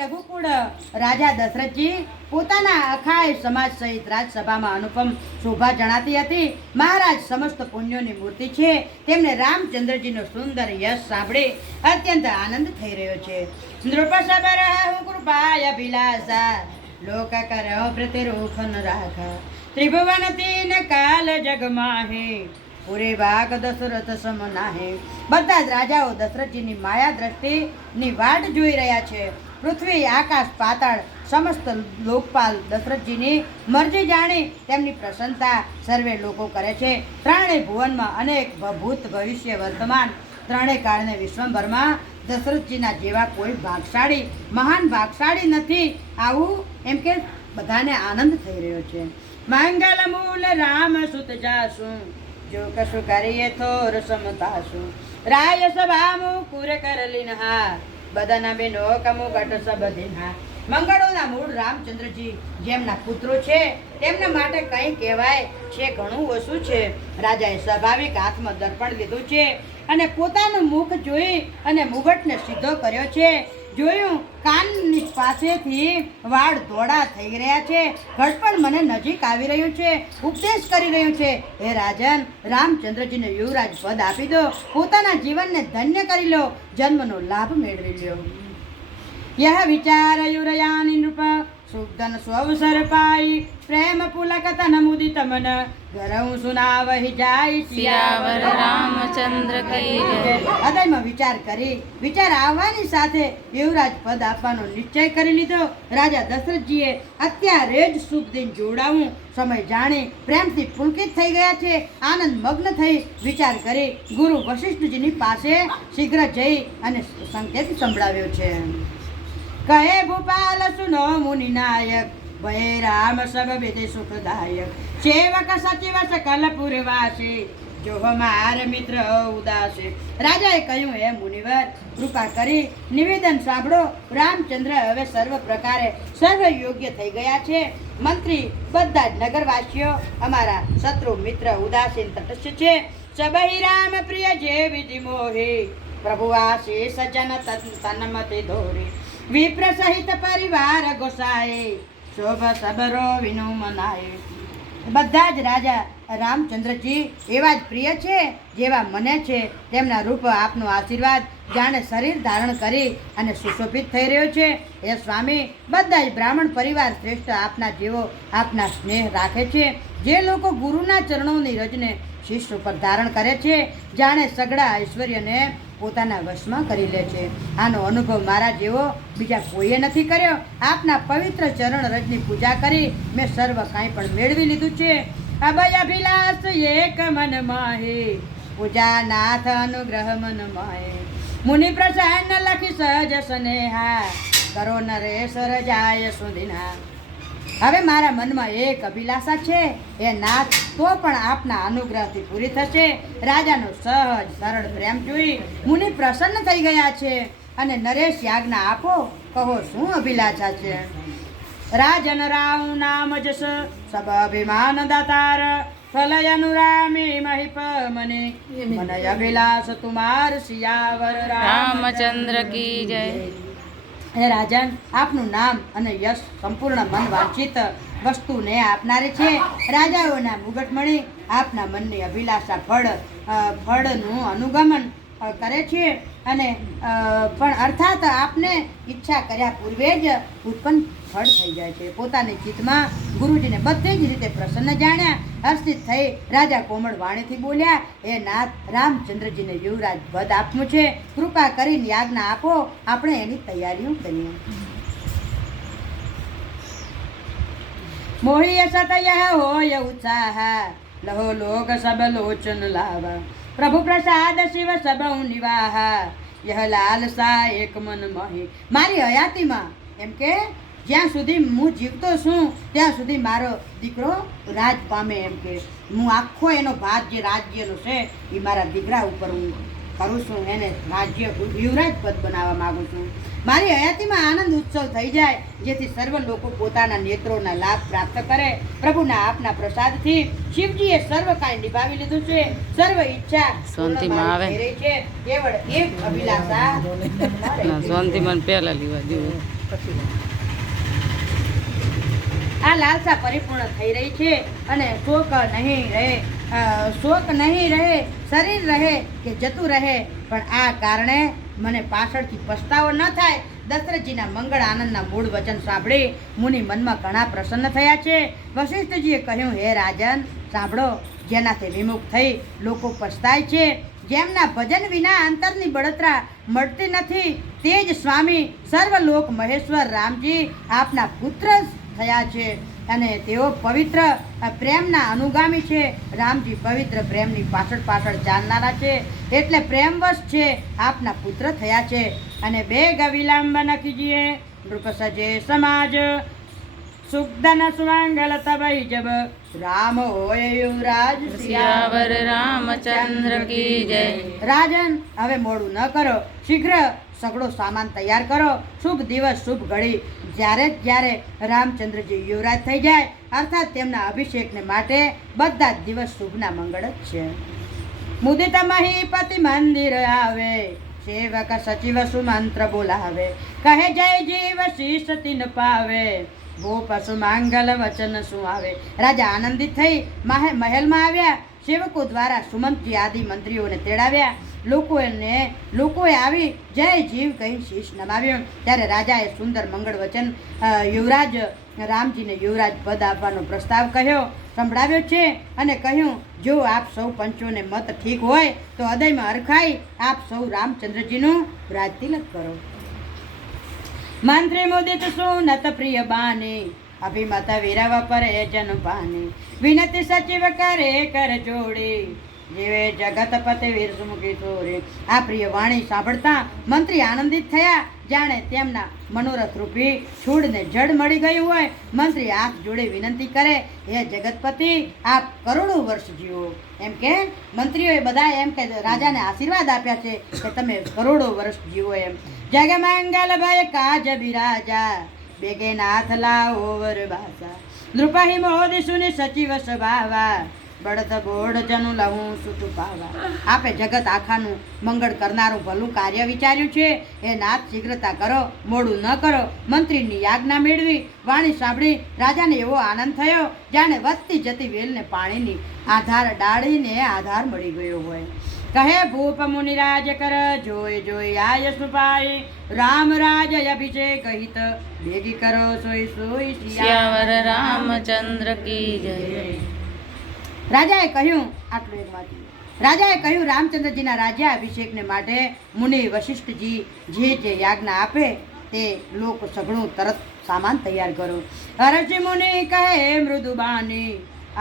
રઘુકુળ રાજા દશરથજી પોતાના અખાય સમાજ સહિત રાજસભામાં અનુપમ શોભા જણાતી હતી. મહારાજ સમસ્ત પુણ્યોની મૂર્તિ છે. તેમને રામચંદ્રજીનો સુંદર યશ સાંભળી અત્યંત આનંદ થઈ રહ્યો છે. નૃપસબરહુ કૃપાય અભિલાષા લોક કરો પ્રતિરૂપન રાખા ત્રિભુવન તીન કાલ જગમાહે પૂરે ભાગ દશરથ સમનાહે. બધા જ રાજાઓ દશરથજીની માયા દ્રષ્ટિની વાટ જોઈ રહ્યા છે. પૃથ્વી આકાશ પાતાળ સમસ્ત લોકપાલ દશરથજીની મરજી જાણી તેમની પ્રશંસા સર્વે લોકો કરે છે. ત્રણેય ભુવનમાં અનેક ભૂત ભવિષ્ય વર્તમાન ત્રણેય કાળને વિશ્વભરમાં દશરથજીના જેવા કોઈ ભાગશાળી મહાન ભાગશાળી નથી. આવું એમ કે બધાને આનંદ થઈ રહ્યો છે. મંગલ મૂલ રામ સુત જાસું જો કશું કરીએ થોર સમતાશું રાય સભા મુકુર કરલિનહા બદન બિનો કમુ ગટ સબદિનહા. મંગળોના મૂળ રામચંદ્રજી જેમના પુત્રો છે તેમના માટે કંઈ કહેવાય છે ઘણું ઓછું છે. રાજાએ સ્વાભાવિક હાથમાં દર્પણ લીધું છે અને પોતાનું મુખ જોઈ અને મુગટને સીધો કર્યો છે. જોયું કાનની પાસેથી વાળ ધોળા થઈ રહ્યા છે. ઘડપણ મને નજીક આવી રહ્યું છે. ઉપદેશ કરી રહ્યું છે, હે રાજન, રામચંદ્રજીને યુવરાજ પદ આપી દો. પોતાના જીવનને ધન્ય કરી લો. જન્મનો લાભ મેળવી લ્યો. यह विचार युरयानि नृप सुदन स्ववसर पाई प्रेम पुलक तन मुदित मन गरऊ सुनावहि जाय सियावर रामचंद्र की जय. હૃદયમાં વિચાર આવવાની સાથે યુવરાજ પદ આપવાનો નિશ્ચય કરી લીધો. રાજા દશરથજીએ અત્યારે જ શુભ દિન જોડાવું સમય જાણી પ્રેમથી પુલકિત થઈ ગયા છે. આનંદ મગ્ન થઈ વિચાર કરી ગુરુ વશિષ્ઠજીની પાસે શીઘ્ર જઈ અને સંકેત સંભળાવ્યો છે. કહે ભૂપાલ સુનો મુનિ નાયક ભય રામ સબ વિધિ સુખદાયક સેવક સચિવ સકલ પુરવાસી જો હમાર મિત્ર ઉદાસે. રાજાએ કહ્યું, હે મુનિવર, કૃપા કરી નિવેદન સાંભળો. રામચંદ્ર હવે સર્વ પ્રકારે સર્વ યોગ્ય થઈ ગયા છે. મંત્રી બધા જ નગરવાસીઓ અમારા શત્રુ મિત્ર ઉદાસીન તટસ્થ છે. સબહી રામ પ્રિય જે વિધિ મોહી પ્રભુ આશીષ જન તનમતિ ધોરી વિપ્ર સહિત પરિવાર ગોસાએ શોભ સબરો વિનો મનાય. બધા જ રાજા રામચંદ્રજી એવા જ પ્રિય છે જેવા મને છે. તેમના રૂપ આપનો આશીર્વાદ જાણે શરીર ધારણ કરી અને સુશોભિત થઈ રહ્યો છે. હે સ્વામી, બધા જ બ્રાહ્મણ પરિવાર શ્રેષ્ઠ આપના જેવો આપના સ્નેહ રાખે છે. જે લોકો ગુરુના ચરણોની રજને શિષ્ય ઉપર ધારણ કરે છે જાણે સગડા ઐશ્વર્યને પોતાના વશમાં કરી લે છે. આનો અનુભવ મારા જેવો બીજા કોઈએ નથી કર્યો. આપના પવિત્ર ચરણ રજની પૂજા કરી મેં સર્વ કાંઈ પણ મેળવી લીધું છે. અભય અભિલાષ એક મન માહે પૂજા નાથ અનુગ્રહ મન માહે મુનિ પ્રસન્ન લખી સહજ સ્નેહા કરો નરેશ્વર જાય સુદિના. હવે મારા મનમાં એક અભિલાષા છે, એ નાથ તો પણ આપના અનુગ્રહથી પૂરી થશે. રાજાનો સહજ સરળ પ્રેમ જોઈ મુનિ પ્રસન્ન થઈ ગયા છે અને નરેશ યાજ્ઞા આપો, કહો શું અભિલાષા છે. રાજન રાવ નામ જસ સબ અભિમાન દાતાર ફલય અનુરામી મહિપ મને મનય અભિલાષ તુમાર સિયાવર રામચંદ્ર કી જય. હે રાજન, આપનું નામ અને યશ સંપૂર્ણ મન વાંછિત વસ્તુને આપનારી છે. રાજાઓના મુગટમણી આપના મનની અભિલાષા ફળનું અનુગમન કરે છે અને પણ અર્થાત આપને ઈચ્છા કર્યા પૂર્વે જ ઉત્પન્ન ફળ થઈ જાય છે. પોતાની ચિત્તમાં ગુરુજીને બધી જ રીતે પ્રસન્ન જાણ્યા. હર્ષિત થઈ રાજા કોમળ વાણીથી બોલ્યા, હે નાથ, રામચંદ્રજીને યુવરાજ પદ આપવું છે. કૃપા કરીને યાજ્ઞા આપો, આપણે એની તૈયારીઓ કરીએ. મોહિય સતય હોય ઉત્સાહ લહો લોક સબ લોચન લાવા પ્રભુ પ્રસાદ શિવ સબઉ નિવાહ યહ લાલસા એક મન મોહી. મારી હયાતીમાં એમ કે જ્યાં સુધી હું જીવતો છું ત્યાં સુધી મારો દીકરો રાજ પામે. એમ કે હું આખો એનો ભાગ જે રાજ્યનો છે એ મારા દીકરા ઉપર હું કરું છું. એને રાજ્ય યુવરાજ પદ બનાવવા માગું છું. મારી હયાતીમાં આનંદ ઉત્સવ થઈ જાય જેથી સર્વ લોકો પોતાના નેત્રોના લાભ પ્રાપ્ત કરે. પ્રભુના આપના પ્રસાદથી શિવજીએ સર્વ કાંઈ નિભાવી લીધું છે. સર્વ ઈચ્છા શાંતિમાં આવે છે. કેવળ એક અભિલાષા શાંતિમાં પહેલા લેવા દેવું. આ લાલસા પરિપૂર્ણ થઈ રહી છે અને શોક નહીં રહે, શરીર રહે કે જતું રહે, પણ આ કારણે મને પાછળથી પસ્તાવો ન થાય. દશરથજીના મંગળ આનંદના મૂળ વચન સાંભળી મુનિ મનમાં ઘણા પ્રસન્ન થયા છે. વશિષ્ઠજીએ કહ્યું, હે રાજન, સાંભળો, જેનાથી વિમુખ થઈ લોકો પસ્તાય છે, જેમના ભજન વિના અંતરની બળતરા મળતી નથી, તે જ સ્વામી સર્વલોક મહેશ્વર રામજી આપના પુત્ર થયા છે અને તેઓ પવિત્ર પ્રેમના અનુગામી છે. રામજી પવિત્ર પ્રેમની પાછળ ચાલનારા છે, એટલે પ્રેમવશ છે આપના પુત્ર થયા છે. અને બે ગવિલાંબ નખીજીએ નૃપ સજે સમાજ સુખદન સુમાંગલ તબઈ જબ રામ હોય યુવરાજ સિયાવર રામચંદ્ર કી જય. રાજન, હવે મોડું ન કરો, શીઘ્ર સગળો સામાન તૈયાર કરો. શુભ દિવસ, શુભ ઘડી, જ્યારે રામચંદ્રજી યુવરાજ થઈ જાય, અર્થાત તેમના અભિષેકને માટે બધા જ દિવસ શુભના મંગળ જ છે. મુદિત મહીપતિ મંદિર આવે, સેવક સચિવ સુમંત્ર બોલાવે, કહે જય જીવ શીશ તિન પાવે, ભૂપ સુમાંગલ વચન સુહાવે. રાજા આનંદિત થઈ મહેલમાં આવ્યા. સેવકો દ્વારા સુમંતજી આદિ મંત્રીઓને તેડાવ્યા. લોકોએ આવી જય જીવ કહી શીશ નમાવ્યો. ત્યારે રાજાએ સુંદર મંગળ વચન યુવરાજ રામજીને યુવરાજ પદ આપવાનો પ્રસ્તાવ સંભળાવ્યો છે અને કહ્યું, જો આપ સૌ પંચોને મત ઠીક હોય તો હૃદયમાં હરખાઈ આપ સૌ રામચંદ્રજીનું રાજતિલક કરો. મંત્રી મુદિત સુનત પ્રિય બાની, અભિમત વિરવ પરે જન પાની, વિનતી સચિવ કરે કર જોડી, જેવે જગતપતિ વીરસુમુખી છોરી. આ પ્રિય વાણી સાંભળતા મંત્રી આનંદિત થયા, જાણે તેમના મનોરથ રૂપી છોડને જડ મળી ગયું હોય. મંત્રી હાથ જોડે વિનંતી કરે, હે જગતપતિ, આપ કરોડો વર્ષ જીવો. એમ કે મંત્રીઓએ બધા એમ કે રાજાને આશીર્વાદ આપ્યા છે કે તમે કરોડો વર્ષ જીવો. એમ જગ મંગલ ભય કાજ બિરાજા, બેગે નાથ લાવો વર બાસા, નૃપહી મોદી સુની સચિવ સભાવા, બળદ બોડ જનુ લહું સુતુ પાવા. આપે જગત આખાનું મંગળ કરનારું ભલું કાર્ય વિચાર્યું છે. એ નાથ શીઘ્રતા કરો, મોડું ન કરો. મંત્રીની આજ્ઞા મેળવી વાણી સાંભળી રાજાને એવો આનંદ થયો, જાણે વધતી જતી વેલને પાણીની ડાળીને આધાર મળી ગયો હોય. કહે ભૂપ મુનિરાજ કર જોઈ આય સુપાઈ, રામ રાજ અભિષેક હિત ભેગી કરો સોઈ સિયાવર રામચંદ્ર કી જય. રાજાએ કહ્યું, આટલું એક વાત, રાજાએ કહ્યું, રામચંદ્રજીના રાજ્ય અભિષેકને માટે મુનિ વશિષ્ઠજી જે યાજ્ઞા આપે તે લોક સઘળું તરત સામાન તૈયાર કરો. હર્ષિ મુનિ કહે મૃદુબાની,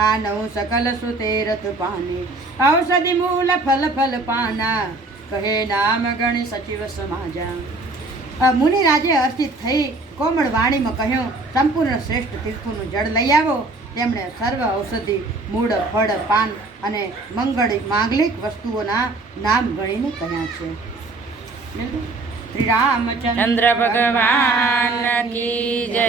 આ નવું સકલ સુતેરથ પાની, ઔષધિ મૂલ ફલ પાના, કહે નામ ગણી સચિવ સમાજા. મુનિ રાજે હર્ષિત થઈ કોમળ વાણીમાં કહ્યું, સંપૂર્ણ શ્રેષ્ઠ તીર્થોનું જળ લઈ આવો. તેમણે સર્વ ઔષધિ મૂળ ફળ પાન અને માંગલિક વસ્તુઓના નામ ગણીને કહ્યા છે. શ્રી રામચંદ્ર ચંદ્ર ભગવાન કી જય.